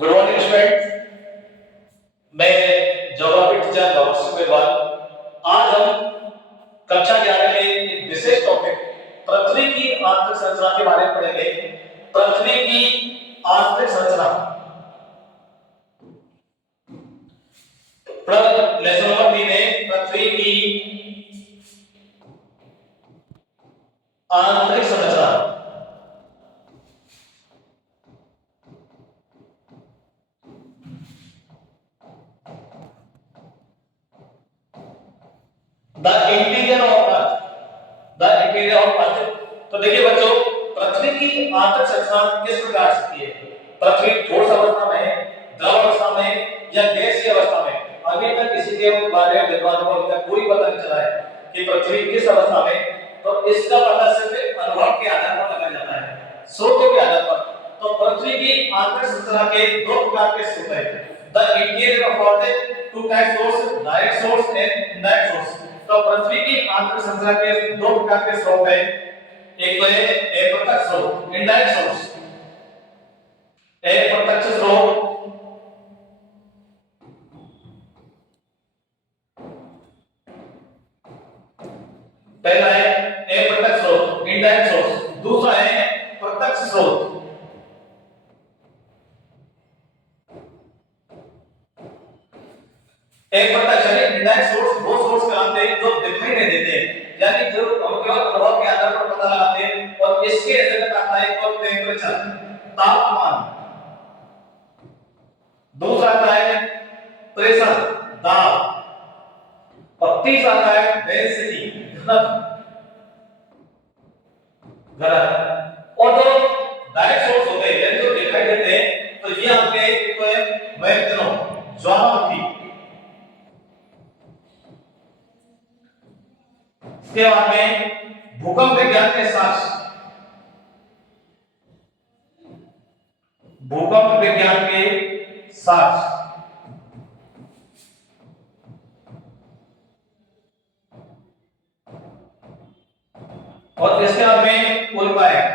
Good morning student, मैं geography teacher doctor सुमेरवाल। आज हम कक्षा 11 में एक विशेष टॉपिक पृथ्वी की आंतरिक संरचना के बारे में पढ़ेंगे। पृथ्वी की आंतरिक संरचना लेसन नंबर 3 है पृथ्वी की आंतरिक संरचना। The interior of earth, the interior of अर्थ। तो देखिए बच्चों, पृथ्वी की आंतरिक संरचना किस प्रकार से है? पृथ्वी ठोस अवस्था में है, द्रव अवस्था में या गैसीय अवस्था में? अभी तक किसी के बारे में विद्वानों को अभी तक कोई पता नहीं चला है कि पृथ्वी किस अवस्था में। तो इसका पता सिर्फ अनुभव के आधार पर लगाया जाता है, स्रोतों के आधार पर। तो पृथ्वी की आंतरिक संरचना के दो प्रकार के स्रोत हैं। The interior of earth, two type source, direct source and indirect source. तो पृथ्वी की आंतरिक संरचना के दो प्रकार के स्रोत हैं। एक तो है अप्रत्यक्ष स्रोत, इनडायरेक्ट सोर्स। अप्रत्यक्ष स्रोत पहला है अप्रत्यक्ष स्रोत, इनडायरेक्ट सोर्स। दूसरा है प्रत्यक्ष स्रोत। अप्रत्यक्ष यानी इनडायरेक्ट सोर्स वो सोर्स कहलाते हैं जो दिखाई नहीं देते, यानी जो हम केवल अनुभव के आधार पर पता लगाते हैं। और इसके अंतर्गत आता है एक टेंपरेचर, तापमान। दूसरा आता है प्रेशर, दाब। और तीसरा आता है डेंसिटी, घनत्व। और जो डायरेक्ट सोर्स होते हैं जो दिखाई देते हैं, तो ये आपके एक तो है मैग्नेटो, ज्वालामुखी। इसके बाद में भूकंप विज्ञान के साक्ष्य, भूकंप विज्ञान के साक्ष्य। और इसके बाद में उल्काएं।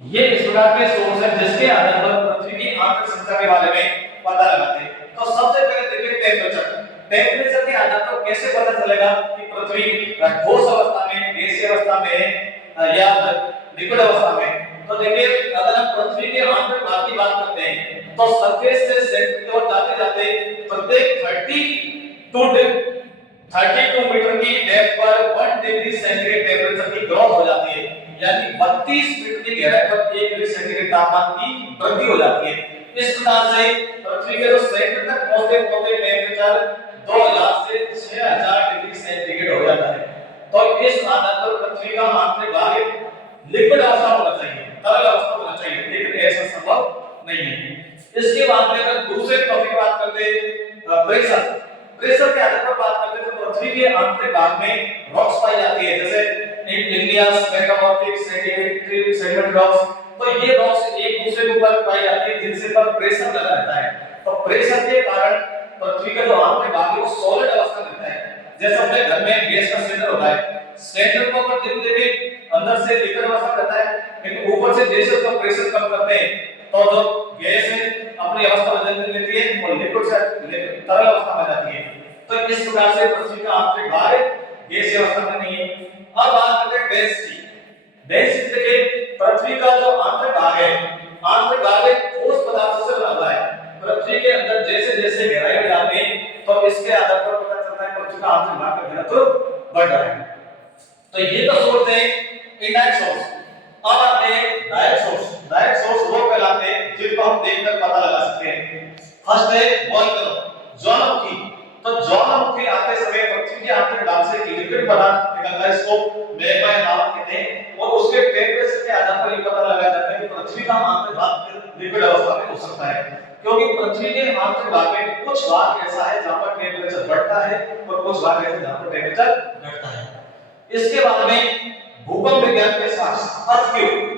ये इस प्रकार के सोर्स है जिसके आधार पर पृथ्वी की आंतरिक संरचना के बारे में पता लगाते हैं। तो सबसे पहले देखिए टेंपरेचर। टेंपरेचर के आधार पर कैसे पता चलेगा कि पृथ्वी ठोस अवस्था में, गैसीय अवस्था में या लिक्विड अवस्था में? तो देखिए, अगर हम पृथ्वी के आंतरिक भाग की बात करते हैं तो सरफेस से सेंटर की ओर जाते जाते प्रत्येक 32 मीटर की डेप्थ पर 1 डिग्री सेंटीग्रेड टेंपरेचर की ग्रोथ हो जाती है, यानी 32 मीटर की गहराई पर 1 डिग्री सेंटीग्रेड तापमान की वृद्धि हो जाती है। इस प्रकार से पृथ्वी के जो सेंटर तक पहुंचते पहुंचते टेंपरेचर 2000 से 6000 डिग्री सेंटीग्रेड हो जाता है। तो इस आधार पर पृथ्वी का आंतरिक भाग लिक्विड अवस्था होना चाहिए, तरल अवस्था होना चाहिए, लेकिन ऐसा संभव नहीं है। इसके बाद में अगर दूसरे टॉपिक बात करते हैं प्रेशर। प्रेशर के आधार पर बात करते हैं तो पृथ्वी के आंतरिक भाग में रॉक्स पाई जाती है, जैसे इग्नियस, मेटामॉर्फिक, सेडिमेंट रॉक्स। तो ये रॉक्स एक दूसरे के ऊपर पाई जाती है जिनसे पर प्रेशर लगा रहता है। तो प्रेशर के कारण पृथ्वी का जो आंतरिक भाग है वो सॉलिड अवस्था में रहता है। जैसे अपने घर में गैस का सिलेंडर होता है, सिलेंडर को अगर देखिए अंदर से लिक्विड अवस्था रहता है, लेकिन ऊपर से जैसे उसका प्रेशर कम करते हैं तो जो गैस है अपनी अवस्था बदल लेती है और लिक्विड से तरल अवस्था में जाती है। तो इस प्रकार से पृथ्वी का आंतरिक भाग गैसीय अवस्था में नहीं है। अब बात करते हैं डेंसिटी। डेंसिटी देखिए, पृथ्वी का जो आंतरिक भाग है, आंतरिक भाग एक ठोस पदार्थ से बना हुआ है। पृथ्वी के अंदर जैसे जैसे गहराई में जाते हैं तो इसके आधार पर पता चलता है पृथ्वी का आंतरिक भाग का घनत्व बढ़ रहा है। तो ये तो सोर्स है इनडायरेक्ट सोर्स। अब आते हैं डायरेक्ट सोर्स। डायरेक्ट सोर्स वो कहलाते हैं जिनको हम देखकर पता लगा सकते हैं। फर्स्ट है वोल्केनो, ज्वालामुखी। तो ज्वालामुखी आते समय पृथ्वी के आंतरिक भाग से लिक्विड पदार्थ निकलता है, इसको मैग्मा या लावा कहते हैं। और उसके टेंपरेचर के आधार पर ये पता लगाया जाता है कि पृथ्वी का आंतरिक भाग लिक्विड अवस्था में हो सकता है, क्योंकि पृथ्वी के आंतरिक भाग में कुछ भाग ऐसा है जहां पर टेंपरेचर बढ़ता है और कुछ भाग ऐसे जहां पर टेंपरेचर घटता है। इसके बाद में भूकंप विज्ञान के साक्ष्य, अर्थक्वेक।